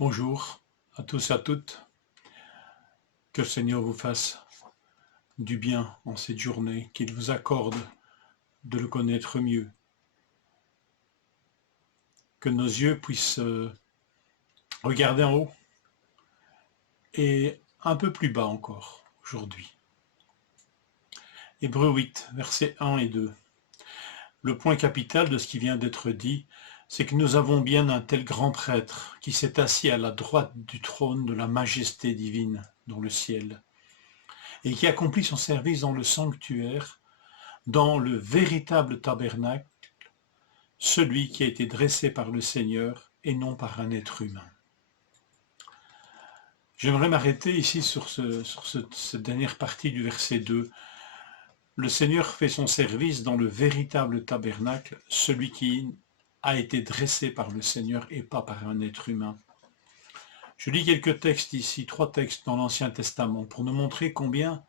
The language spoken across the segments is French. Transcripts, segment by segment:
Bonjour à tous et à toutes. Que le Seigneur vous fasse du bien en cette journée, qu'il vous accorde de le connaître mieux. Que nos yeux puissent regarder en haut et un peu plus bas encore aujourd'hui. Hébreux 8, versets 1 et 2. Le point capital de ce qui vient d'être dit, c'est que nous avons bien un tel grand prêtre qui s'est assis à la droite du trône de la majesté divine dans le ciel et qui accomplit son service dans le sanctuaire, dans le véritable tabernacle, celui qui a été dressé par le Seigneur et non par un être humain. J'aimerais m'arrêter ici sur cette dernière partie du verset 2. Le Seigneur fait son service dans le véritable tabernacle, celui qui a été dressé par le Seigneur et pas par un être humain. Je lis quelques textes ici, 3 textes dans l'Ancien Testament, pour nous montrer combien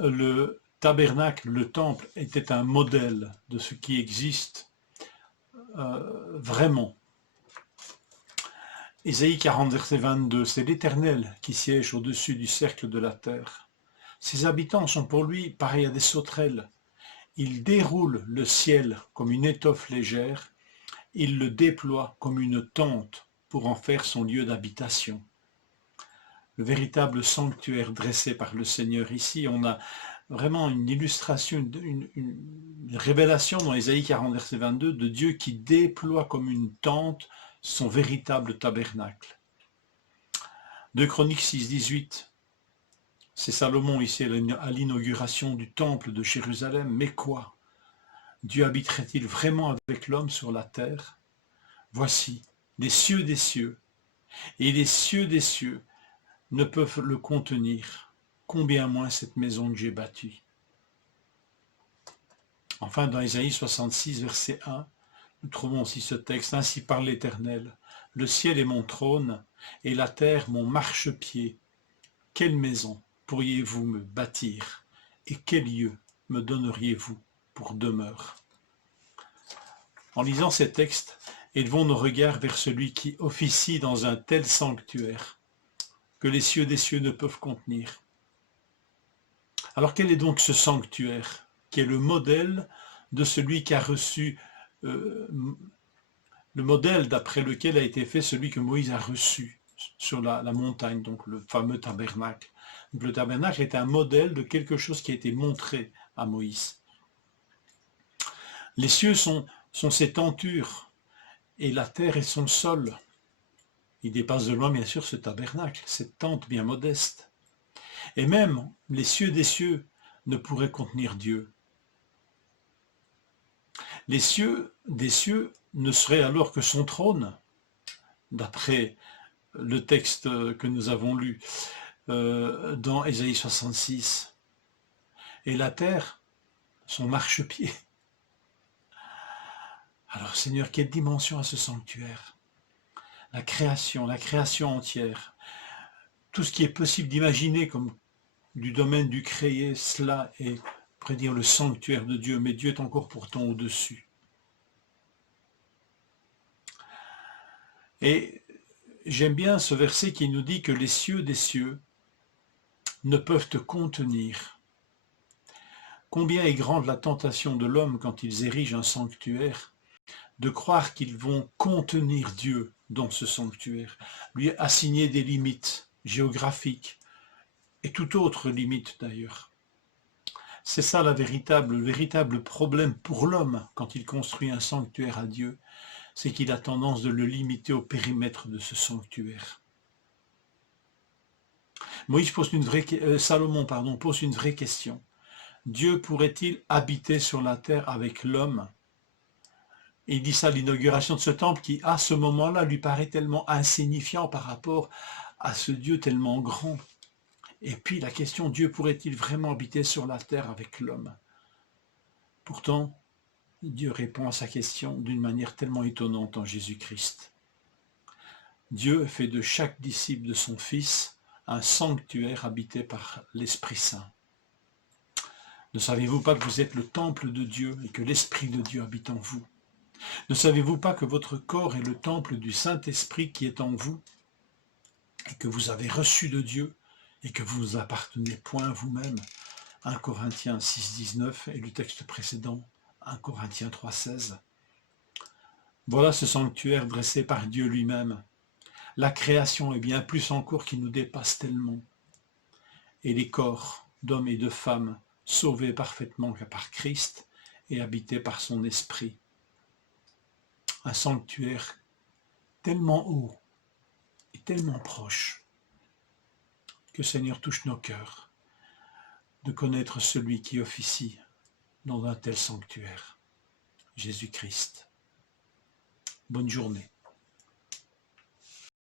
le tabernacle, le temple, était un modèle de ce qui existe vraiment. Ésaïe 40, verset 22, c'est l'Éternel qui siège au-dessus du cercle de la terre. Ses habitants sont pour lui pareils à des sauterelles. Il déroule le ciel comme une étoffe légère, il le déploie comme une tente pour en faire son lieu d'habitation. Le véritable sanctuaire dressé par le Seigneur ici, on a vraiment une illustration, une révélation dans Ésaïe 40, verset 22, de Dieu qui déploie comme une tente son véritable tabernacle. 2 Chroniques 6, 18, c'est Salomon ici à l'inauguration du temple de Jérusalem. Mais quoi? Dieu habiterait-il vraiment avec l'homme sur la terre? Voici les cieux des cieux, et les cieux des cieux ne peuvent le contenir. Combien moins cette maison que j'ai bâtie. Enfin, dans Ésaïe 66, verset 1, nous trouvons aussi ce texte. Ainsi parle l'Éternel. Le ciel est mon trône, et la terre mon marchepied. Quelle maison pourriez-vous me bâtir, et quel lieu me donneriez-vous pour demeure? En lisant ces textes, élevons nos regards vers celui qui officie dans un tel sanctuaire que les cieux des cieux ne peuvent contenir. Alors quel est donc ce sanctuaire qui est le modèle de celui qui a reçu, le modèle d'après lequel a été fait celui que Moïse a reçu sur la montagne, donc le fameux tabernacle. Donc le tabernacle est un modèle de quelque chose qui a été montré à Moïse. Les cieux sont ses tentures et la terre est son sol. Il dépasse de loin bien sûr ce tabernacle, cette tente bien modeste. Et même les cieux des cieux ne pourraient contenir Dieu. Les cieux des cieux ne seraient alors que son trône, d'après le texte que nous avons lu dans Ésaïe 66. Et la terre, son marchepied. Alors Seigneur, quelle dimension à ce sanctuaire? La création entière, tout ce qui est possible d'imaginer comme du domaine du créé, cela est, on pourrait dire, le sanctuaire de Dieu, mais Dieu est encore pourtant au-dessus. Et j'aime bien ce verset qui nous dit que les cieux des cieux ne peuvent te contenir. Combien est grande la tentation de l'homme quand ils érigent un sanctuaire, de croire qu'ils vont contenir Dieu dans ce sanctuaire, lui assigner des limites géographiques, et toute autre limite d'ailleurs. C'est ça le véritable problème pour l'homme quand il construit un sanctuaire à Dieu, c'est qu'il a tendance de le limiter au périmètre de ce sanctuaire. Salomon pose une vraie question. Dieu pourrait-il habiter sur la terre avec l'homme? Et il dit ça à l'inauguration de ce temple qui, à ce moment-là, lui paraît tellement insignifiant par rapport à ce Dieu tellement grand. Et puis la question, Dieu pourrait-il vraiment habiter sur la terre avec l'homme? Pourtant, Dieu répond à sa question d'une manière tellement étonnante en Jésus-Christ. Dieu fait de chaque disciple de son Fils un sanctuaire habité par l'Esprit Saint. Ne savez-vous pas que vous êtes le temple de Dieu et que l'Esprit de Dieu habite en vous? Ne savez-vous pas que votre corps est le temple du Saint-Esprit qui est en vous et que vous avez reçu de Dieu et que vous ne appartenez point à vous-même? 1 Corinthiens 6, 19 et le texte précédent, 1 Corinthiens 3, 16. Voilà ce sanctuaire dressé par Dieu lui-même. La création est bien plus encore qui nous dépasse tellement. Et les corps d'hommes et de femmes sauvés parfaitement par Christ et habités par son esprit. Un sanctuaire tellement haut et tellement proche. Que Seigneur touche nos cœurs de connaître celui qui officie dans un tel sanctuaire, Jésus-Christ. Bonne journée.